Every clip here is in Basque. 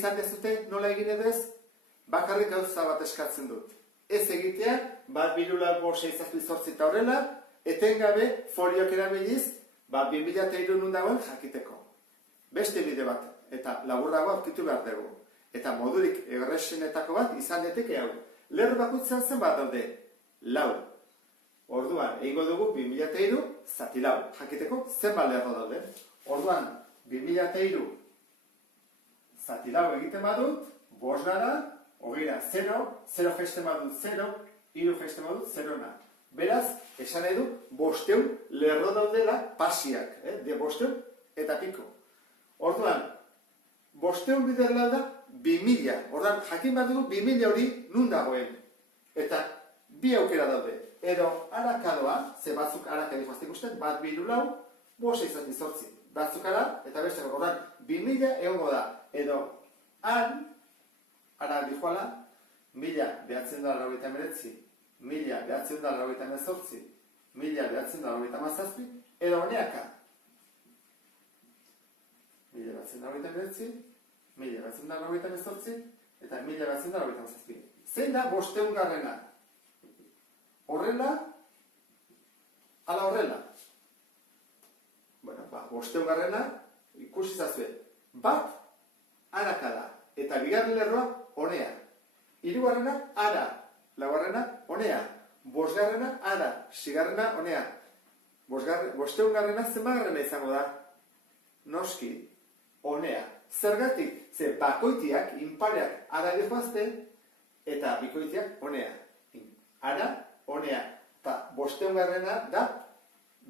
izan dezute nola egin edo ez? Bakarrik gauza bat eskatzen dut. Ez egitea, bat birula 6-7-8 eta horrela, etengabe folioak erabiliz, 2003 nun dagoen jakiteko. Beste bide bat, eta laburrago aurkitu behar dugu. Eta modurik erresenetako bat izan deteke hau. Lerro bakoitzean zen bat daude, 4. Orduan, egingo dugu 2003, zati 4. Jakiteko zenbat lerro daude. Orduan, 2003, zati 4 egiten badut, 5 gara, 0, 0 jesten badut 0, 3 jesten badut 0 na. Beraz, esan edu, 500 lerro daudela pasiak, de 500 eta piko. Orduan, 500 bider lau da, 2000. Orduan, jakin bat dugu 2000 hori nun dagoen. Eta, bi aukera daude. Edo, arakadoa, ze batzuk arakadi joazte ikusten, bat biru lau, 6-7-8. Batzuk ara, eta beste, orduan, 2000 egongo da. Edo, han, ara dijoala, 1999, 1998, 1997, edo honeaka. 1999, 1998, eta 1997. Zein da 500 garrena? Horrela, ala horrela. Bueno, 500 garrena, ikusi zazue. Bat, arakada. Eta bigarren lerroa, honea. 3 garrena, ara. 4 garrena, honea. 5 garrena, ara. 6 garrena, honea. 500 garrena, zenba garrena izango da? Noski, honea. Zergatik, ze bakoitiak, inpareak, ara dihoazte, eta bikoitiak, honea. Ara, honea. Eta 500 garrena da,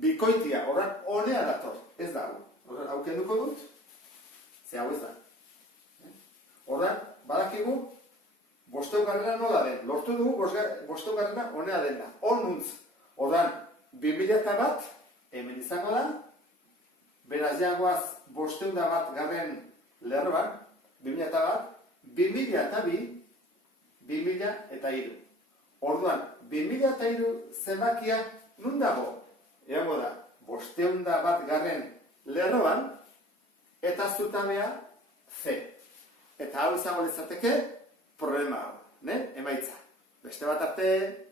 bikoitia. Horran, honea dator. Ez da hau. Horran, hau kenduko dut, ze hau ez da. Horran, badakigu, 500 garrena nola den. Lortu dugu, 500 garrena honea dena. Honuntz. Horran, 2001, hemen izango da, beraz jagoaz 501 garren lerroan, 2001, 2002, 2003. Orduan, 2003 zenbakia nun dago? Egongo da, 501 garren lerroan, eta zutabea C. Eta hau izango lezateke, problema hau, emaitza. Beste bat arte...